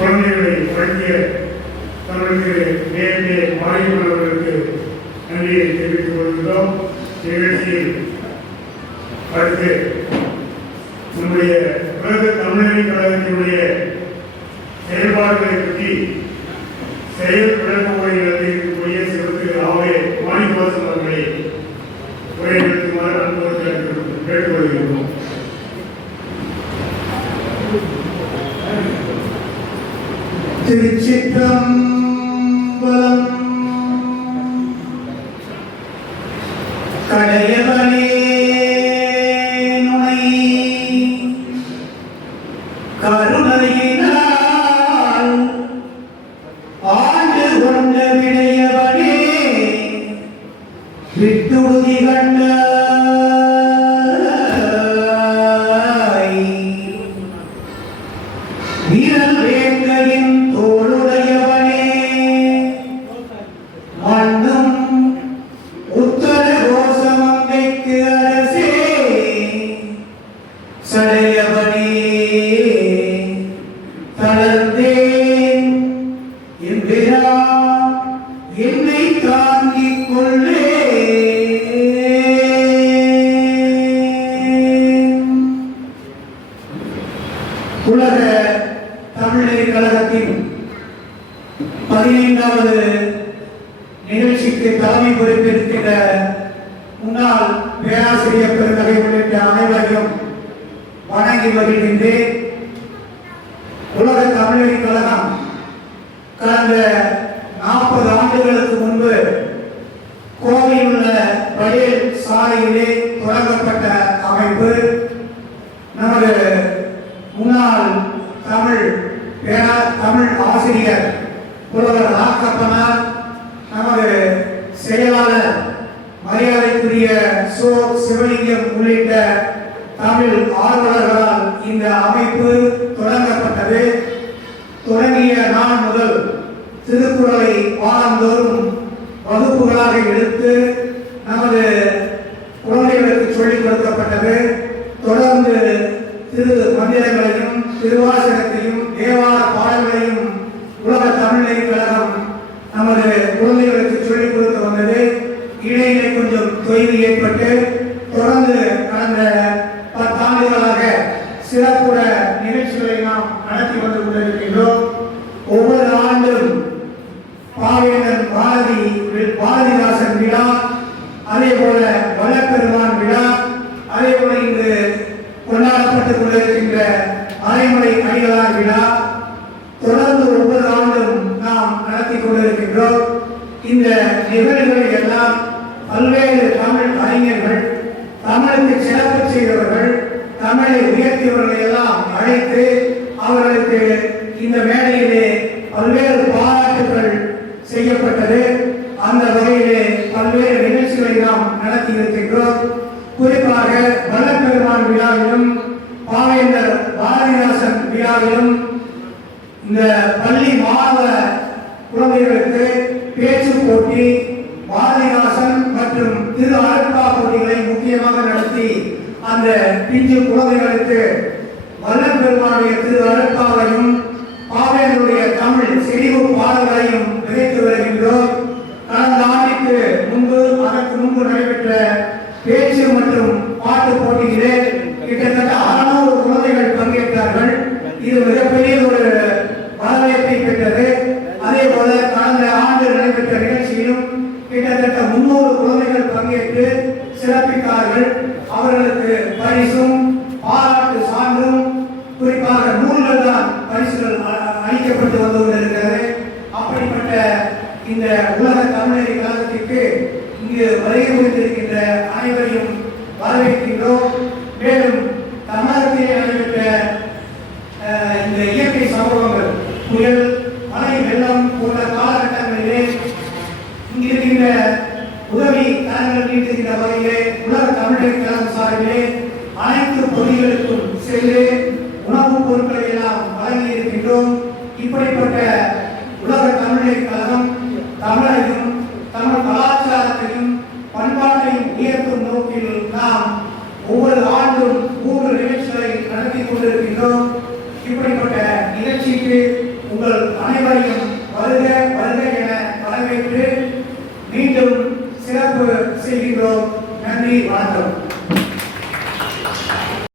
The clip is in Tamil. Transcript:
குழந்தைகளை வழங்கிய தமிழுக்கு நேரடிய மாறியுள்ளவர்களுக்கு நன்றியை தெரிவித்துக் கொள்கிறோம் நிகழ்ச்சியில் அடுத்து நம்முடைய உலக தமிழக கழகத்தினுடைய செயல்பாடுகளை பற்றி செயல் விளக்கமுறை நடத்தியிருக்கக்கூடிய சிறப்பு ஆவே மாணிக்கவாசன் அவர்களை உரை நிறுத்துமாறு அன்போடு கேட்டுக்கொள்கிறோம். திருச்சிற்றம்பலம். கடையவனே நுனை. கருணையினால் ஆண்டு கொண்ட விடையவனே. விட்டுறுதி உலக தமிழ் கழகத்தின் பதினைந்தாவது நிகழ்ச்சிக்கு தலைமை பொறுப்பிருக்கின்ற முன்னாள் பேராசிரியர் பெருந்தகை உள்ளிட்ட அனைவரையும் வணங்கி வருகின்றேன் உலக தமிழர் கழகம் கடந்த நாற்பது ஆண்டுகளுக்கு முன்பு கோவையில் உள்ள வயல் சாலையிலே தொடங்கப்பட்ட அமைப்பு நமது முன்னாள் தமிழ் பேரா தமிழ் ஆசிரியர் புலவர் ஆக்கப்பனார் நமது செயலாளர் மரியாதைக்குரிய சோ சிவலிங்கம் உள்ளிட்ட தமிழ் ஆர்வலர்களால் இந்த அமைப்பு தொடங்கப்பட்டது. தொடங்கிய நாள் முதல் திருக்குறளை வாரந்தோறும் வகுப்புகளாக எடுத்து நமது குழந்தைகளுக்கு சொல்லிக் கொடுக்கப்பட்டது. தொடர்ந்து திரு மந்திரங்களையும் திருவாசகத்தையும் தேவார பாடல்களையும் உலக தமிழை கழகம் நமது குழந்தைகளுக்கு சொல்லிக் கொடுத்து கொஞ்சம் ஏற்பட்டு தொடர்ந்து கடந்த பத்தாண்டுகளாக சிறப்புற நிகழ்ச்சிகளை நாம் நடத்தி வந்து கொண்டிருக்கின்றோம். ஒவ்வொரு ஆண்டும் பாவேந்தன் பாரதி பாரதிதாசன் விழா அதே போல வல்லப்பெருமான் விழா அதே போல இங்கு கொண்டாடப்பட்டுக் கொண்டிருக்கின்ற அரைமலை அடிகளார் விழா தொடர்ந்து ஒவ்வொரு ஆண்டும் நாம் நடத்தி கொண்டிருக்கின்றோம். இந்த நிகழ்வுகளை எல்லாம் பல்வேறு தமிழ் அறிஞர்கள் தமிழுக்கு சிறப்பு செய்தவர்கள் தமிழை உயர்த்தியவர்களை எல்லாம் அழைத்து அவர்களுக்கு இந்த மேடையிலே பல்வேறு பாராட்டுகள் செய்யப்பட்டது. அந்த வகையிலே பல்வேறு நிகழ்ச்சிகளை நாம் நடத்தி இருக்கின்றோம். குறிப்பாக வல்லப்பெருமான் விழாவிலும் பாவேந்தர் பாரதிதாசன் விழாவிலும் இந்த பள்ளி மாணவ குழந்தைகளுக்கு பேச்சு போட்டி பாரதிதாசன் மற்றும் திரு அழகா போட்டிகளை முக்கியமாக நடத்தி அந்த பிஞ்சு குழந்தைகளுக்கு வல்லல் பெருமானுடைய திரு அழகாவையும் பாவேந்தருடைய தமிழ் செறிவு பாடல்களையும் விதைத்து வருகின்றோம். கடந்த ஆண்டுக்கு முன்பு அதற்கு முன்பு நடைபெற்ற பேச்சு மற்றும் பாட்டு போட்டி கரங்கள் வகையிலே உலக தமிழர் கழகம் சார்பிலே அனைத்து பகுதிகளுக்கும் சென்று